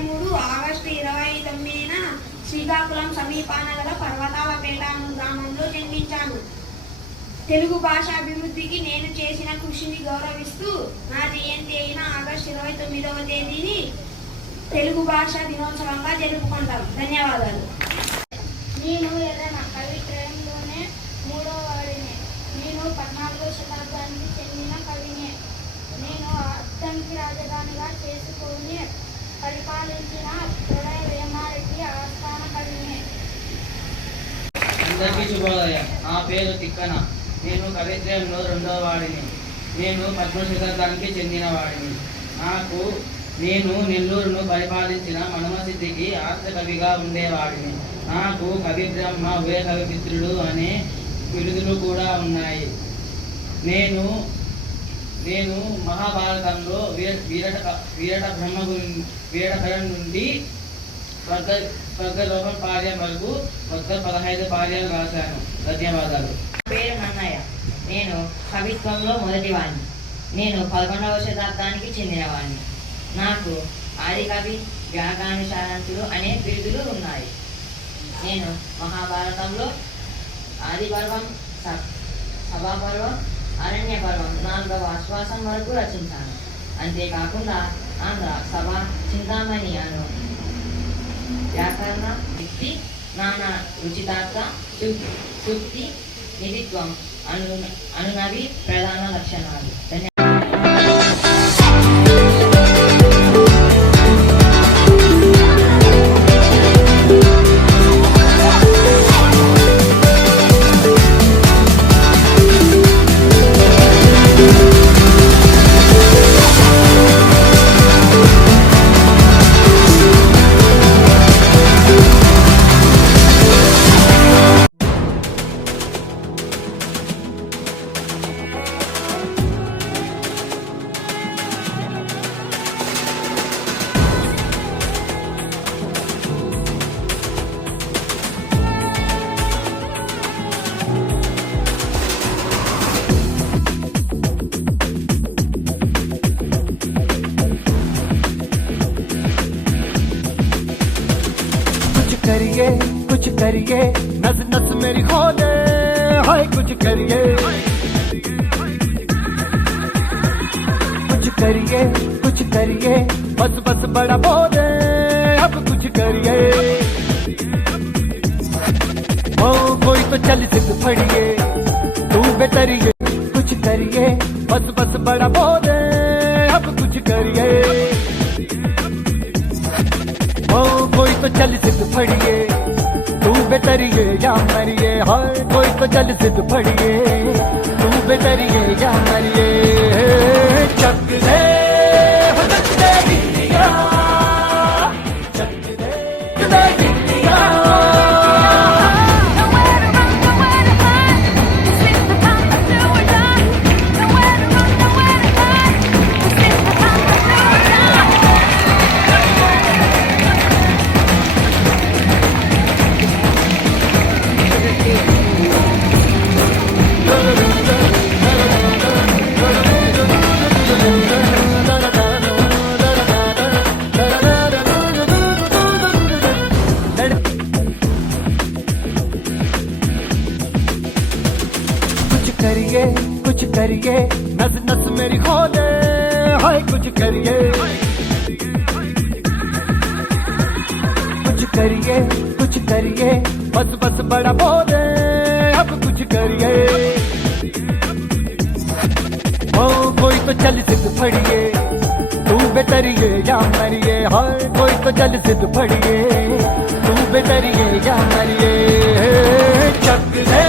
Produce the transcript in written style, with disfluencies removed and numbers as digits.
2023 August 29న Srikakulam సమీపాన గల పర్వతాలపేట అను గ్రామంలో జన్మించాను. తెలుగు భాష అభివృద్ధికి నేను చేసిన కృషిని గౌరవిస్తూ నా జయంతి అయిన ఆగస్టు 29వ తేదీని తెలుగు భాష దినోత్సవంగా జరుపుకుంటాం. ధన్యవాదాలు. నేను ఎర్రన కవిత్రయంలోనే 3వ వాడిని. నేను 14వ శతాబ్దానికి చెందిన కవిని. నేను అద్దంకి రాజధానిగా చేసుకొని పరిపాలించిన ప్రళయ వేమారెడ్డి ఆస్థాన కవిని. అందరికీ శుభోదయం. నా పేరు తిక్కన. నేను కవిత్రయంలో 2వ వాడిని. నేను 13వ శతాబ్దానికి చెందిన వాడిని. నేను నెల్లూరును పరిపాలించిన మనుమసిద్ధికి ఆర్త కవిగా ఉండేవాడిని. నాకు కవిబ్రహ్మ, ఉభయ కవిమిత్రుడు అనే బిరుదులు కూడా ఉన్నాయి. నేను మహాభారతంలో వీరటభరం నుండి స్వర్గలోకం పార్యం వరకు మొత్తం 15 పార్యాలు రాశాను. ధన్యవాదాలు. పేరు నన్నయ్య. నేను కవిత్వంలో మొదటివాడిని. నేను 11వ శతాబ్దానికి చెందినవాడిని. నాకు ఆదికవి, వ్యాకరణ సారాంశులు అనే బిరుదులు ఉన్నాయి. నేను మహాభారతంలో ఆదిపర్వం, సభాపర్వం, అరణ్య పర్వం 4వ ఆశ్వాసం వరకు రచించాను. అంతేకాకుండా ఆంధ్ర సభ, చింతామణి అను వ్యాకరణ యుక్తి, నానా రుచితార్థ, సూక్తి, నిధిత్వం అనునవి ప్రధాన లక్షణాలు. कुछ करिए नस नस मेरी खोले, हाय कुछ करिए बस बस बड़ा बोले, अब कुछ करिए। ओ कोई तो चल सिद्ध फड़िए, तू बेतरिए, कुछ करिए बस बस बड़ा बोले, अब कुछ करिए। ओ कोई तो चल सिद्ध फड़िए, तू बेतरिए या मरिए, हाय कोई तो चल सिद्ध फड़िए, तू बेतरिए या मरिए। चक दे गिल्लिया, चक दे गिल्लिया। कुछ करिए नस नस मेरी खोले, हाय कुछ करिए बस बस बड़ा बोले, अब कुछ करिए। ओ कोई तो चल सिद्ध फड़िए, तू बेतरिए या मरिए, हाय कोई तो चल सिद्ध फड़िए, तू बेतरिए या मरिए। चक दे